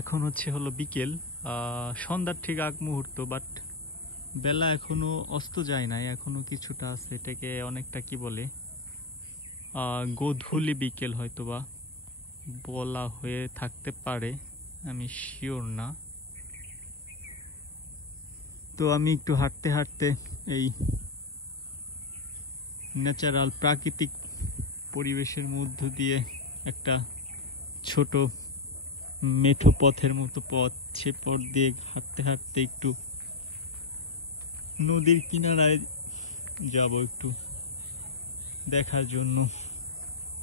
এখন হলো বিকেল, সন্ধ্যার ঠিক আগ মুহূর্ত, বাট বেলা এখনো অস্ত যায় নাই, এখনো কিছুটা আছে। এটাকে অনেকটা কি বলে, গোধূলি বিকেল হয়তোবা বলা হয়ে থাকতে পারে, আমি শিওর না। তো আমি একটু হাঁটতে হাঁটতে এই ন্যাচারাল প্রাকৃতিক পরিবেশের মধ্য দিয়ে একটা ছোট মেঠো পথের মতো পথ, সে পথ দিয়ে হাঁটতে হাঁটতে একটু নদীর কিনারায় যাব একটু দেখার জন্য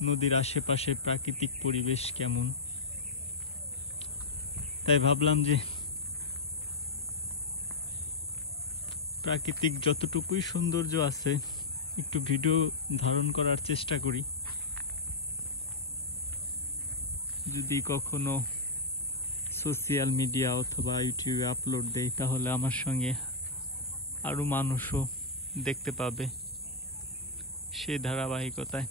নদীর আশেপাশে প্রাকৃতিক পরিবেশ কেমন। তাই ভাবলাম যে প্রাকৃতিক যতটুকুই সৌন্দর্য আছে একটু ভিডিও ধারণ করার চেষ্টা করি। যদি কখনো সোশ্যাল মিডিয়া অথবা ইউটিউবে আপলোড দেই তাহলে আমার সঙ্গে আরো মানুষও দেখতে পাবে সেই ধারাবাহিকতায়।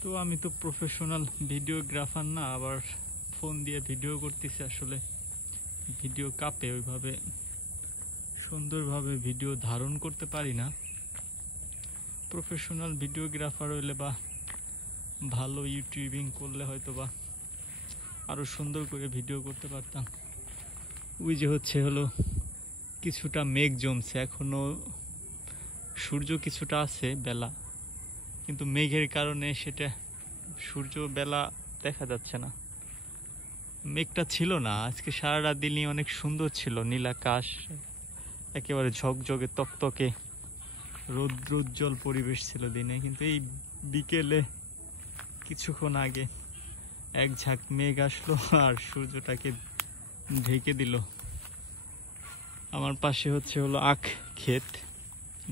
তো আমি তো প্রফেশনাল ভিডিওগ্রাফার না, আবার ফোন দিয়ে ভিডিও করতেছি, আসলে ভিডিও কাপে, ওইভাবে সুন্দরভাবে ভিডিও ধারণ করতে পারি না। প্রফেশনাল ভিডিওগ্রাফার হইলে বা ভালো ইউটিউবিং করলে হয়তো বা আরো সুন্দর করে ভিডিও করতে পারতাম। ওই যে হলো কিছুটা মেঘ জমছে, এখনো সূর্য কিছুটা আছে বেলা, কিন্তু মেঘের কারণে সেটা সূর্য বেলা দেখা যাচ্ছে না। মেঘটা ছিল না আজকে, সারা দিনই অনেক সুন্দর ছিল, নীল আকাশ, একেবারে ঝকঝকে তকতকে রৌদ্রোজ্জ্বল পরিবেশ ছিল দিনে, কিন্তু এই বিকেলে কিছুক্ষণ আগে এক ঝাঁক মেঘ আসলো আর সূর্যটাকে ঢেকে দিল। আমার পাশে হলো আখ ক্ষেত,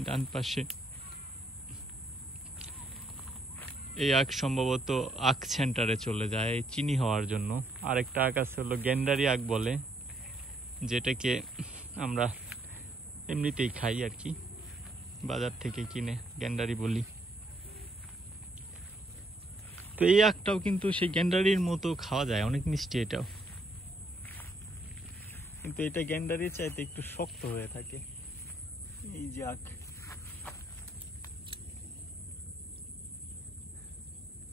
ডান পাশে। এই আখ সম্ভবত আখ সেন্টারে চলে যায় চিনি হওয়ার জন্য। আরেকটা আখ আছে হলো গেন্ডারি আখ বলে, যেটাকে আমরা এমনিতেই খাই আর কি, বাজার থেকে কিনে গেন্ডারি বলি। তো এই আখটাও কিন্তু সেই গেন্ডারির মতো খাওয়া যায়, অনেক মিষ্টি এটাও, কিন্তু এটা গেন্ডারির চাইতে একটু শক্ত হয়ে থাকে। এই যে আখ,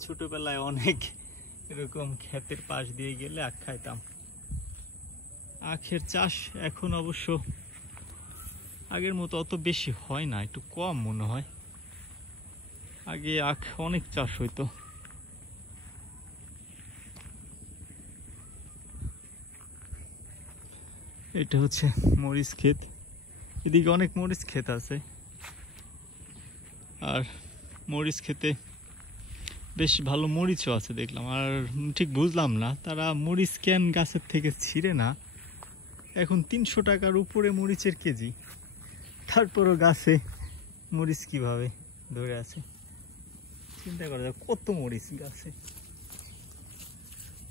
ছোটবেলায় অনেক এরকম ক্ষেতের পাশ দিয়ে গেলে আখ খাইতাম। আখের চাষ এখন অবশ্য আগের মতো অত বেশি হয় না, একটু কম মনে হয়। আগে আখ অনেক চাষ হইতো। এটা হচ্ছে মরিচ ক্ষেত, এদিকে অনেক মরিচ ক্ষেত আছে, আর মরিচ ক্ষেতে বেশ ভালো মরিচও আছে দেখলাম। আর ঠিক বুঝলাম না তারা মরিচ কেন গাছের থেকে ছিঁড়ে না, এখন 300 টাকার উপরে মরিচের কেজি, তারপরও গাছে মরিচ কিভাবে ধরে আছে চিন্তা করা যায়। কত মরিচ গাছে,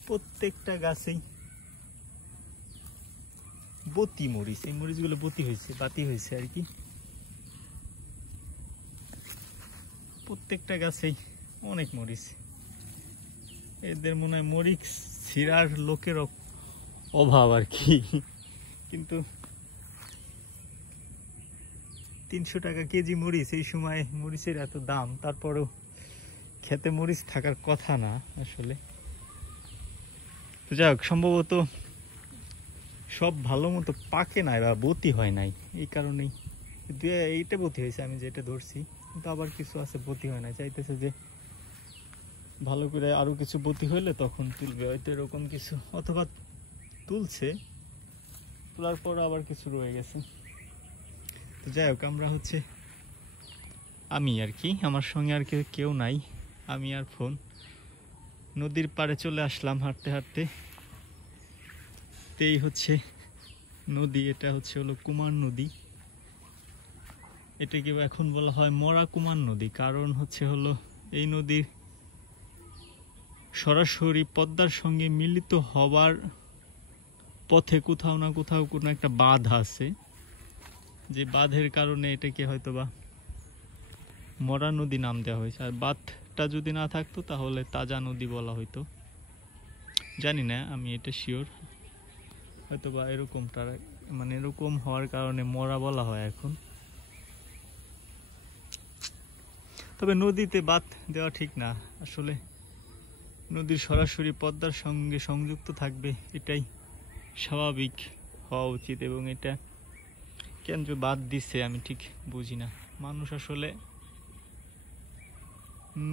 প্রত্যেকটা গাছেই বতি মরিচ, এই মরিচগুলো বতি হয়েছে, বাতি হয়েছে আর কি। প্রত্যেকটা গাছেই অনেক মরিচ, এদের মনে হয় মরিচ ছিঁড়ার লোকের অভাব আর কি। কিন্তু 300 টাকা কেজি মরিচ, এই সময় মরিচের এত দাম, তারপরেও খেতে মরিচ থাকার কথা না আসলে। তো যাই হোক, সম্ভবত সব ভালো মতো পাকে নাই বা বতি হয় নাই, এই কারণেই এইটা বতি হয়েছে আমি যেটা ধরছি, কিন্তু আবার কিছু আছে বতি হয় না, চাইতেছে যে ভালো করে আরো কিছু বতি হইলে তখন তুলবে, হয়তো এরকম কিছু, অথবা তুলছে, তোলার পর আবার কিছু রয়ে গেছে। তো যাই হোক, আমরা আমি আর কি, আমার সঙ্গে আর কেউ নাই, আমি আর ফোন। নদীর পাড়ে চলে আসলাম হাঁটতে হাঁটতে। এই নদী, এটা হলো কুমার নদী। এটাকে এখন বলা হয় মরা কুমার নদী, কারণ হলো এই নদীর সরাসরি পদ্মার সঙ্গে মিলিত হওয়ার পথে কোথাও না কোথাও কোনো একটা বাঁধ আছে, যে বাঁধের কারণে এটাকে হয়তোবা মরা নদী নাম দেওয়া হয়েছে। আর বাঁধটা যদি না থাকতো তাহলে তাজা নদী বলা হইতো। জানি না, আমি এটা শিওর। হয়তো বা এরকমটা, মানে এরকম হওয়ার কারণে মরা বলা হয় এখন। তবে নদীতে বাঁধ দেওয়া ঠিক না আসলে। নদীর সরাসরি পদ্মার সঙ্গে সংযুক্ত থাকবে, এটাই স্বাভাবিক হওয়া উচিত। এবং এটা কেন যে বাদ দিছে আমি ঠিক বুঝি না। মানুষ আসলে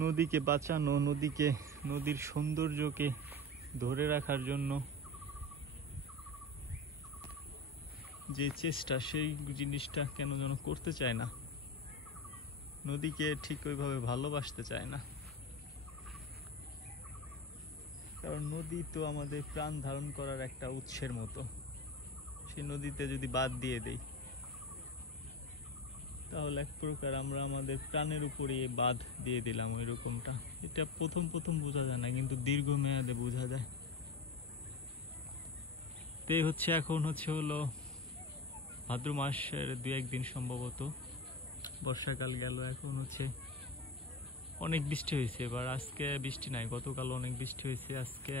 নদীকে বাঁচানো, নদীর সৌন্দর্যকে ধরে রাখার জন্য যে চেষ্টা, সেই জিনিসটা কেন যেন করতে চায় না। নদীকে ঠিক ওইভাবে ভালোবাসতে চায় না। কারণ নদী তো আমাদের প্রাণ ধারণ করার একটা উৎসের মতো। সেই নদীতে যদি বাদ দিয়ে দেই, তাহলে এক প্রকার আমরা আমাদের প্রাণের উপরে বাঁধ দিয়ে দিলাম। ওই রকমটা এটা প্রথম বোঝা যায় না, কিন্তু দীর্ঘমেয়াদে বোঝা যায়। তো এই হচ্ছে এখন হলো ভাদ্র মাসের 2-1 দিন সম্ভবত বর্ষাকাল গেল। এখন অনেক বৃষ্টি হয়েছে। এবার আজকে বৃষ্টি নাই, গতকাল অনেক বৃষ্টি হয়েছে, আজকে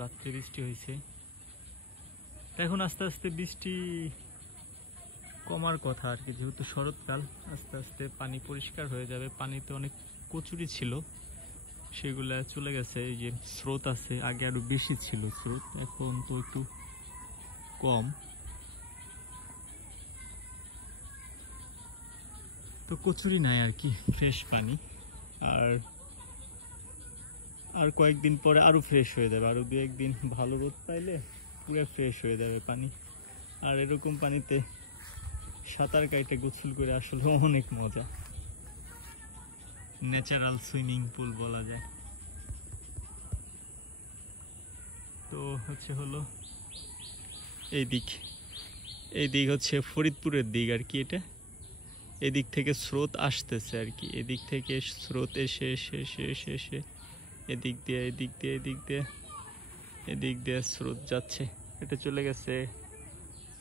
রাত্রে বৃষ্টি হয়েছে। এখন আস্তে আস্তে বৃষ্টি কমার কথা আর কি, যেহেতু শরৎকাল। আস্তে আস্তে পানি পরিষ্কার হয়ে যাবে। পানিতে অনেক কচুরি ছিল, সেগুলা চলে গেছে। এই যে স্রোত আছে, আগে আরো বেশি ছিল স্রোত, এখন তো একটু কম। তো কচুরি নাই আর কি, ফ্রেশ পানি। আর কয়েকদিন পরে আরো ফ্রেশ হয়ে যাবে। আরো 2-1 দিন ভালো রোদ পাইলে পুরো ফ্রেশ হয়ে যাবে পানি। আর এরকম পানিতে সাঁতার কাইটে গোসল করে আসলে অনেক মজা। ন্যাচারাল সুইমিং পুল বলা যায়। তো হলো এই দিক হচ্ছে ফরিদপুরের দিক আর কি। এটা এদিক থেকে স্রোত আসতেছে আর কি, এদিক থেকে স্রোত এসে এদিক দিয়ে স্রোত যাচ্ছে। এটা চলে গেছে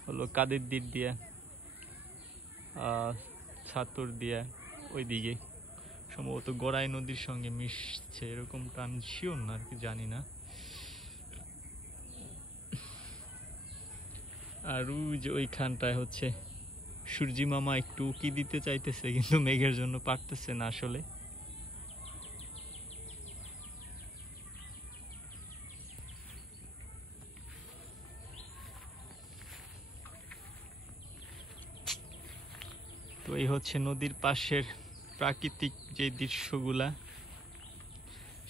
হলো কাদের দিক দিয়ে, ছাতর দিয়ে, ওইদিকে সম্ভবত গড়াই নদীর সঙ্গে মিশছে, এরকমটা আমি শিওর না আর কি, জানি না। আর ওইখানটায় সূর্যি মামা একটু উকি দিতে চাইতেছে, কিন্তু মেঘের জন্য পারতেছে না আসলে। তো এই নদীর পাশের প্রাকৃতিক যে দৃশ্যগুলা,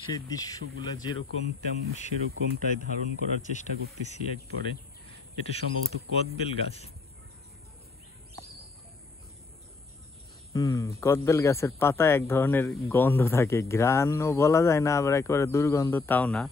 সেই দৃশ্যগুলা যেরকম সেরকমটাই ধারণ করার চেষ্টা করতেছি একবারে। এটা সম্ভবত কদবেল গাছ। কদবেল গাছের পাতা এক ধরনের গন্ধ থাকে, ঘ্রাণও বলা যায় না, আবার একেবারে দুর্গন্ধ তাও না।